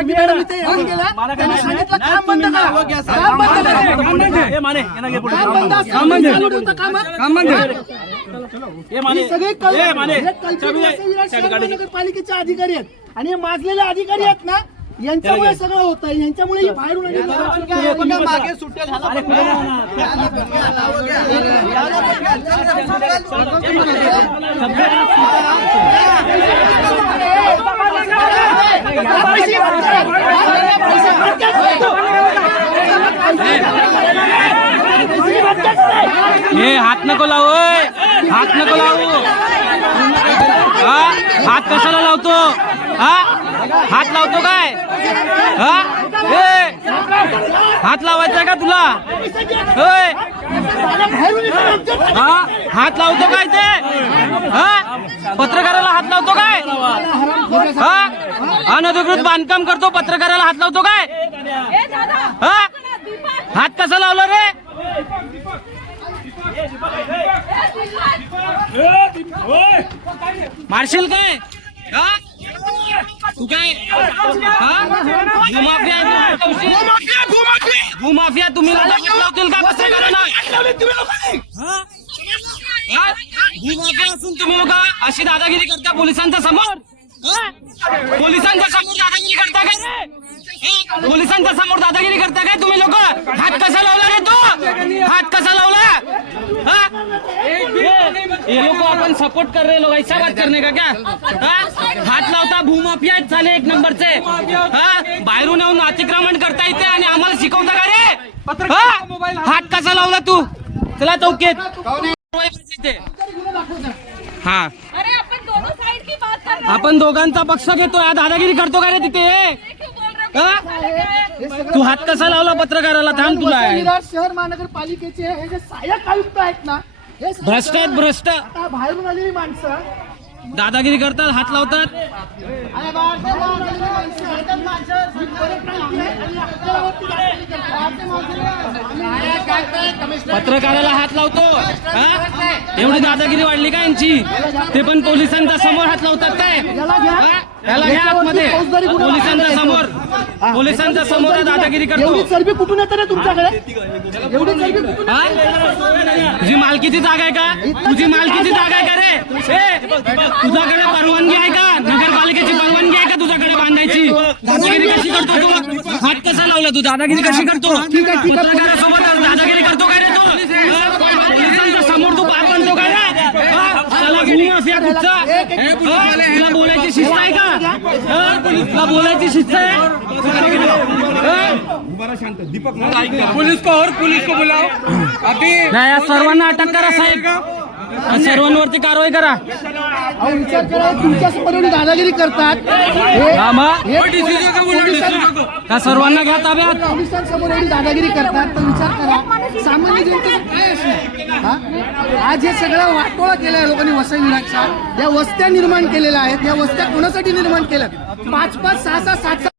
सांगितलं की मॅडम इथे येऊन गेला, त्यांनी सांगितलं काम बंद करा, काम बंद करा, काम बंद नगरपालिकेचे अधिकारी आहेत आणि हे माजलेले अधिकारी आहेत ना, यांच्यामुळे सगळं होत आहे, यांच्यामुळे ही बाहेरून मागे सुट्ट्या हे हात नको लावू, हात नको लावू, हात कशाला लावतो, हात लावतो काय, हात लावायचा का तुला, हात लावतो काय ते, पत्रकाराला हात लावतो काय, अनधिकृत बांधकाम करतो, पत्रकाराला हात लावतो काय, हात कसा लावला रे, मार्शल काय, तू काय भूमाफिया, तुम्ही लावतील का पत्रकारांना, भूमाफिया असून तुम्ही लोक अशी दादागिरी करता पोलिसांच्या समोर, पोलिसांच्या समोर दादागिरी करता काय, पोलिसांच्या समोर दादागिरी करता काय तुम्ही लोक, हात कसा लावला रे तू, हात कसा लावला, ये लोग अपन सपोर्ट कर रहे लोग, ऐसा बात करने का क्या, हात लावता, भूमाफिया झाले एक नंबरचे, बाहेरून येऊन अतिक्रमण करता येते आणि आम्हाला शिकवता का रे, हात कसा लावला तू, चला चौकीत, हा आपण दोघांचा पक्ष घेतोय, दादागिरी करतो का रे तिथे, तू हात कसा लावला पत्रकाराला, थांब तुला, शहर महानगरपालिकेचे हे जे सहाय्यक आयुक्त आहेत ना, हे भ्रष्ट आहेत, भ्रष्ट, आता बाहेरून आलेली माणसं दादागिरी करतात, हात लावतात, पत्रकाराला हात लावतो, एवढी दादागिरी वाढली का यांची, ते पण पोलिसांच्या समोर हात लावतात काय, याला घ्या आतमध्ये, पोलिसांच्या समोर, पोलिसांच्या समोर दादागिरी करतो, चरबी कुठून येते रे तुमच्याकडे, एवढी चरबी कुठून, तुझी मालकीची जागा आहे का, तुझी मालकीची जागा आहे का रे, तुझ्याकडे परवानगी आहे का, नगरपालिकेची परवानगी आहे का तुझ्याकडे बांधायची, दादागिरी कशी करतो तू, हात कसा लावला तू, दादागिरी कशी करतो, पत्रकारासोबत दादागिरी करतो काय रे तू, पोलिसांच्या समोर तू पार बनतो काय रे, तुला बोलायची शिस्त आहे का, तुला बोलायची शिस्त आहे, पुलिस को और पुलिस को बुलाओ अभी, या सर्वांना अटक करा साहेब, सर्वांवरती कारवाई करा, विचार करा, तुमच्या समोर एवढी दादागिरी करतात, का सर्वांना घ्या ताब्यात, पोलिसांसमोर एवढी दादागिरी करतात, तर विचार करा सामान्य जनतेचं काय असणार, आज हे सगळं वाटोळा केलंय लोकांनी वसई विराटचा, या वस्त्या निर्माण केलेल्या आहेत, या वस्त्या कोणासाठी निर्माण केल्या, 5-5, 6-6, 7-7